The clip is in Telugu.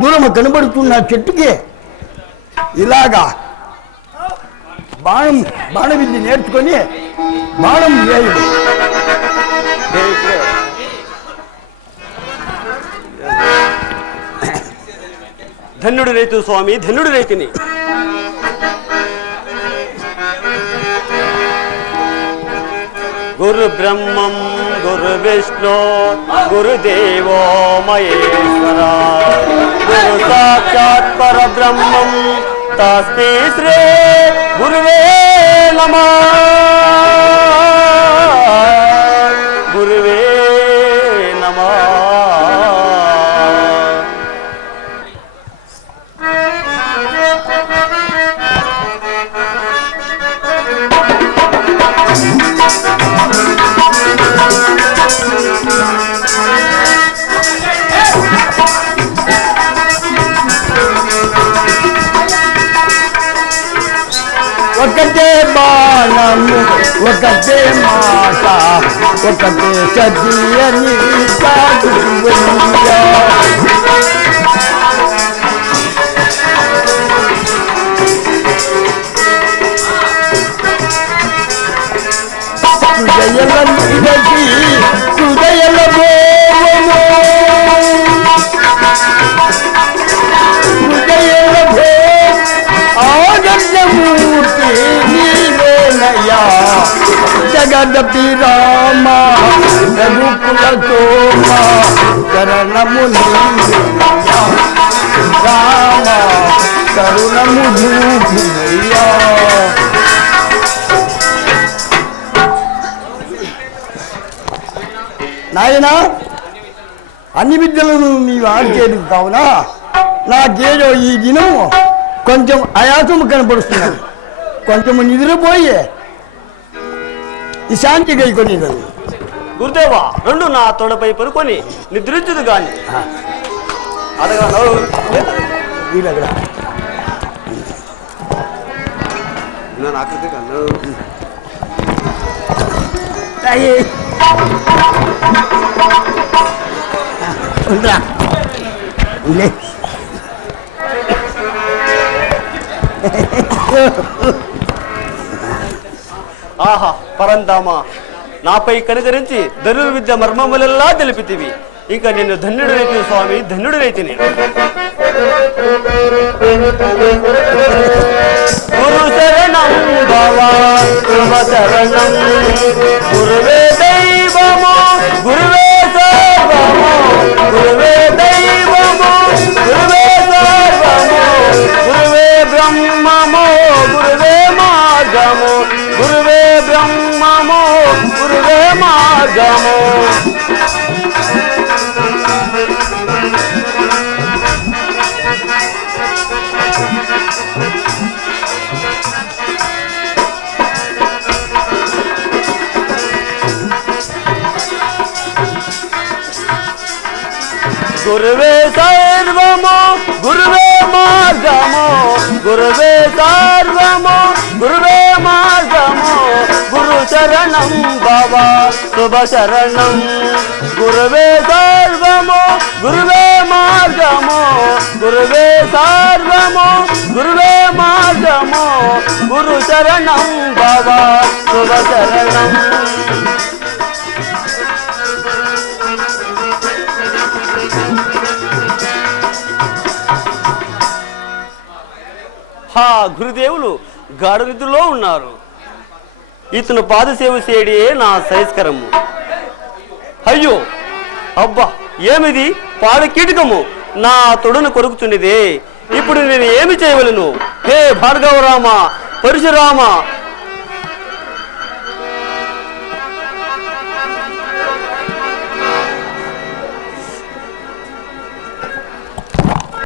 దూరం కనబడుతున్న చెట్టుకి ఇలాగా బాణ విద్య నేర్చుకొని బాణం వేయుడు. ధన్యుడు రైతు స్వామి, ధన్యుడు రైతుని. గురు బ్రహ్మం గురు విష్ణు గురుదేవో మహేశ్వర గురు సాక్షాత్ పరబ్రహ్మం తస్మై శ్రీ గురువే నమః. గురువే నమః. ఒకటే బాణము ఒకటే మాట ఒకటే సతి అని హృదయల భోగము హృదయల ఆనందమూర్తి నీవేనయ్యా జగదపి రామ రఘుకుల సోమ శరణము నీవేనయ్యా రామ కరుణము చూపునయ్యా. నాయనా, అన్ని విద్యలను నీవు ఆడిచేది కావున నాకేదో ఈ దినం కొంచెం ఆయాసము కనపడుతున్నాను. కొంచెము నిద్రపోయి ఈ శాంతి గైకొని గురుదేవా, రెండు నా తోడపై పరుకొని నిద్రించుదు గాని ఆహా పరంధామా, నాపై కనికరించి ధనుర్విద్య మర్మములెల్లా తెలిపితివి. ఇంకా నేను ధన్యుడు రైతు స్వామి, ధన్యుడు రైతుని. గురు శరణం భవా శుభ శరణం గురువే దైవము గురువే సర్వము గురువే దైవము గురువే సర్వము గురువే బ్రహ్మము గురువే మార్గము గురువే బ్రహ్మము గురువే మార్గము. గురువే సర్వము గురువే మార్గము గురువే సర్వము గురువే మార్గము గురు శరణం భవా శుభ శరణం గురువే సర్వము గురువే మార్గము గురువే సర్వము గురువే మార్గము గురు శరణం భవా శుభ శరణం. గురుదేవులు గాఢ నిద్రలో ఉన్నారు. ఇతను పాదసేవ చేయడే నా సంస్కారము. అయ్యో అబ్బా, ఏమిది పాద కీటకము నా తొడను కొరుకుతున్నదే. ఇప్పుడు నేను ఏమి చేయవలను? హే భార్గవరామ, పరశురామ,